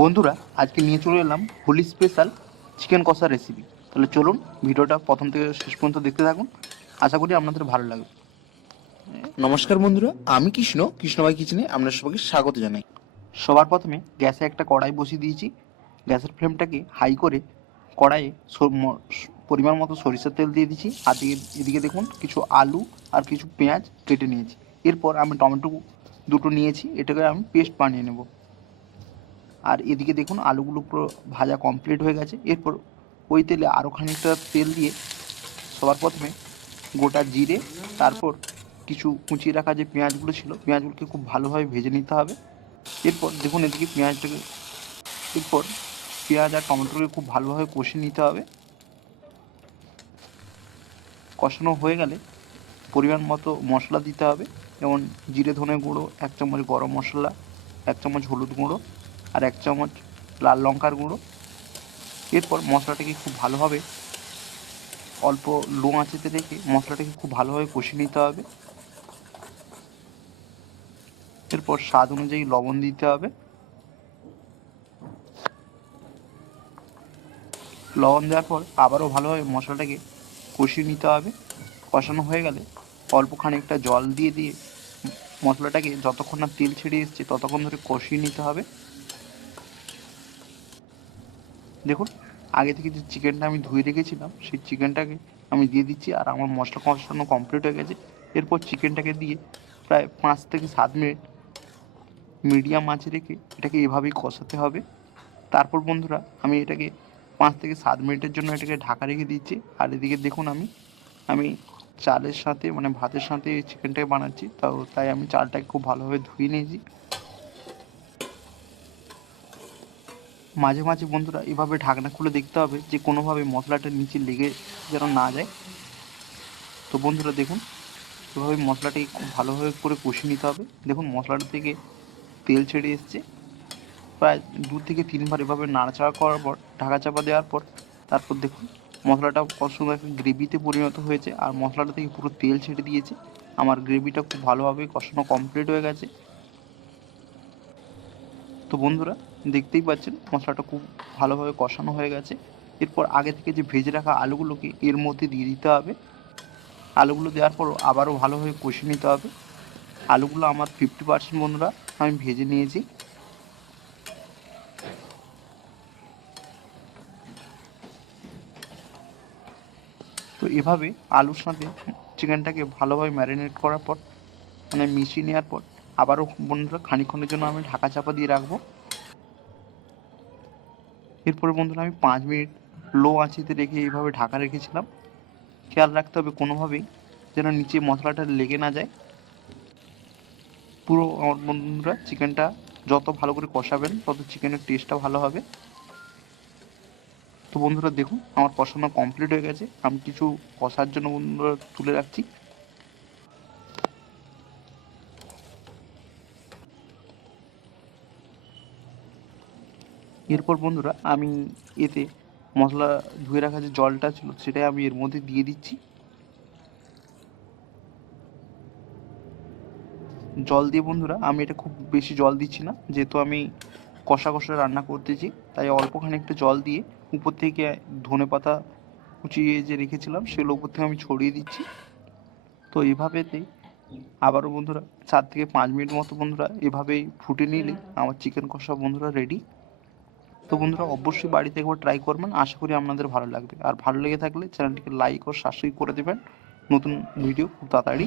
বন্ধুরা, আজকে নিয়ে চলে এলাম হোলি স্পেশাল চিকেন কষা রেসিপি। তাহলে চলুন ভিডিওটা প্রথম থেকে শেষ পর্যন্ত দেখতে থাকুন। আশা করি আপনাদের ভালো লাগবে। নমস্কার বন্ধুরা, আমি কৃষ্ণভাই কিচেনে আপনার সবাইকে স্বাগত জানাই। সবার প্রথমে গ্যাসে একটা কড়াই বসিয়ে দিয়েছি। গ্যাসের ফ্লেমটাকে হাই করে কড়াইয়ে পরিমাণ মতো সরিষার তেল দিয়ে দিচ্ছি। আর এদিকে দেখুন কিছু আলু আর কিছু পেঁয়াজ কেটে নিয়েছি। এরপর আমি টমেটো দুটো নিয়েছি, এটাকে আমি পেস্ট বানিয়ে নেব। আর এদিকে দেখুন আলুগুলো পুরো ভাজা কমপ্লিট হয়ে গেছে। এরপর ওই তেলে আরও খানিকটা তেল দিয়ে সবার প্রথমে গোটা জিরে, তারপর কিছু কুচিয়ে রাখা যে পেঁয়াজগুলো ছিল পেঁয়াজগুলোকে খুব ভালোভাবে ভেজে নিতে হবে। এরপর দেখুন এদিকে এরপর পেঁয়াজ আর টমেটোকে খুব ভালোভাবে কষিয়ে নিতে হবে। কষানো হয়ে গেলে পরিমাণ মতো মশলা দিতে হবে, যেমন জিরে ধনে গুঁড়ো 1 চামচ, গরম মশলা 1 চামচ, হলুদ গুঁড়ো আর 1 চামচ লাল লঙ্কার গুঁড়ো। এরপর মশলাটাকে খুব ভালোভাবে অল্প লো আঁচেতে রেখে মশলাটাকে খুব ভালোভাবে কষিয়ে নিতে হবে। এরপর স্বাদ অনুযায়ী লবণ দিতে হবে। লবণ দেওয়ার পর আবারও ভালোভাবে মশলাটাকে কষিয়ে নিতে হবে। কষানো হয়ে গেলে অল্প খানিকটা জল দিয়ে মশলাটাকে যতক্ষণ না তেল ছেড়ে এসছে ততক্ষণ ধরে কষিয়ে নিতে হবে। দেখুন আগে থেকে যে চিকেনটা আমি ধুয়ে রেখেছিলাম সেই চিকেনটাকে আমি দিয়ে দিচ্ছি, আর আমার মশলা কষানো কমপ্লিট হয়ে গেছে। এরপর চিকেনটাকে দিয়ে প্রায় 5 থেকে 7 মিনিট মিডিয়াম আঁচে রেখে এটাকে এভাবেই কষাতে হবে। তারপর বন্ধুরা আমি এটাকে 5 থেকে 7 মিনিটের জন্য এটাকে ঢাকা রেখে দিচ্ছি। আর এদিকে দেখুন আমি চালের সাথে মানে ভাতের সাথে এই চিকেনটাকে বানাচ্ছি, তাই আমি চালটাকে খুব ভালোভাবে ধুয়ে নিয়েছি। মাঝে মাঝে বন্ধুরা এভাবে ঢাকনা খুলে দেখতে হবে যে কোনোভাবে মশলাটা নিচে লেগে যেন না যায়। তো বন্ধুরা দেখুন এভাবে মশলাটাকে খুব ভালোভাবে করে কষিয়ে নিতে হবে। দেখুন মশলাটা থেকে তেল ছেড়ে এসছে। প্রায় 2 থেকে 3 বার এভাবে নাড়াচাড়া করার পর ঢাকা চাপা দেওয়ার পর তারপর দেখুন মশলাটা কত সুন্দর একটা গ্রেভিতে পরিণত হয়েছে আর মশলাটা থেকে পুরো তেল ছেড়ে দিয়েছে। আমার গ্রেভিটা খুব ভালোভাবে কষানো কমপ্লিট হয়ে গেছে। তো বন্ধুরা দেখতেই পাচ্ছেন মশলাটা খুব ভালোভাবে কষানো হয়ে গেছে। এরপর আগে থেকে যে ভেজে রাখা আলুগুলোকে এর মধ্যে দিয়ে দিতে হবে। আলুগুলো দেওয়ার পর আবারও ভালোভাবে কষিয়ে নিতে হবে। আলুগুলো আমার 50% বন্ধুরা আমি ভেজে নিয়েছি। তো এভাবে আলুর সাথে চিকেনটাকে ভালোভাবে ম্যারিনেট করার পর মানে মিশিয়ে নেওয়ার পর আবারও বন্ধুরা খানিকক্ষণের জন্য আমি ঢাকা চাপা দিয়ে রাখবো। এরপরে বন্ধুরা আমি 5 মিনিট লো আঁচেতে রেখে এইভাবে ঢাকা রেখেছিলাম। খেয়াল রাখতে হবে কোনোভাবেই যেন নিচে মশলাটা লেগে না যায়। পুরো আমার বন্ধুরা চিকেনটা যত ভালো করে কষাবেন তত চিকেনের টেস্টটা ভালো হবে। তো বন্ধুরা দেখুন আমার কষানো কমপ্লিট হয়ে গেছে। আমি কিছু কষার জন্য বন্ধুরা তুলে রাখছি। এরপর বন্ধুরা আমি এতে মশলা ধুয়ে রাখা যে জলটা ছিল সেটাই আমি এর মধ্যে দিয়ে দিচ্ছি। জল দিয়ে বন্ধুরা আমি এটা খুব বেশি জল দিচ্ছি না, যেহেতু আমি কষা কষা রান্না করতেছি, তাই অল্প খানিকটা জল দিয়ে উপর থেকে ধনেপাতা কুচিয়ে যে রেখেছিলাম সেগুলো উপর থেকে আমি ছড়িয়ে দিচ্ছি। তো এভাবেতে আবারও বন্ধুরা 4 থেকে 5 মিনিট মতো বন্ধুরা এভাবেই ফুটে নিলে আমার চিকেন কষা বন্ধুরা রেডি। তো বন্ধুরা অবশ্যই বাড়িতে একবার ট্রাই করবেন, আশা করি আপনাদের ভালো লাগবে। আর ভালো লেগে থাকলে চ্যানেলটিকে লাইক ও সাবস্ক্রাইব করে দেবেন, নতুন ভিডিও খুব তাড়াতাড়ি